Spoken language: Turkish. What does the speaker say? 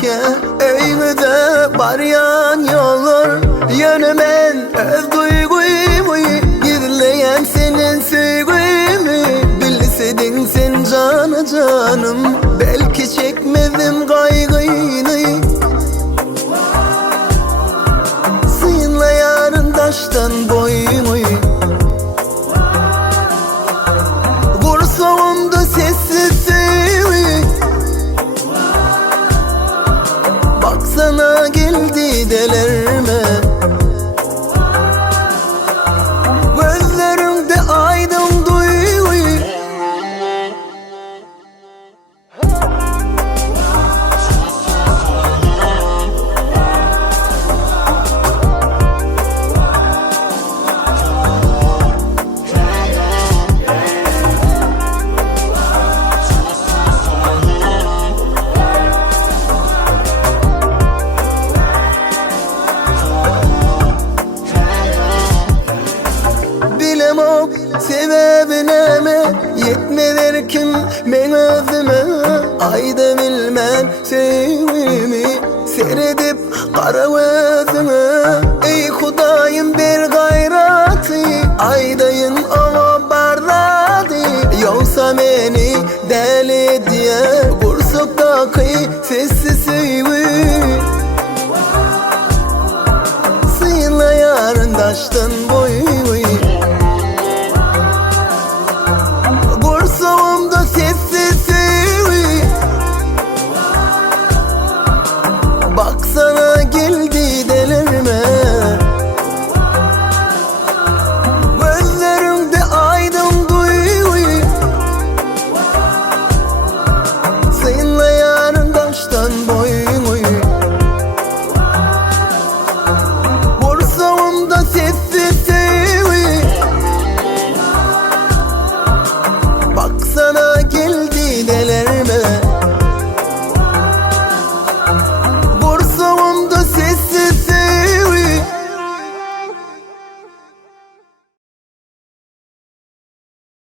ki öymüde baryan yollar yönümen öz duyguymu gizleyen senin sevgimi bilsedin sen canı canım belki çekmedim kaygıyını sıyınla yarın taştan boyumu Soğumdu sessiz baksana geldi delerme gözlerimde aydın duyuyor sebebine mi yetmeler kim men özüme ayda bilmen sevimi seyredip kara gözüme ey Hudayım bir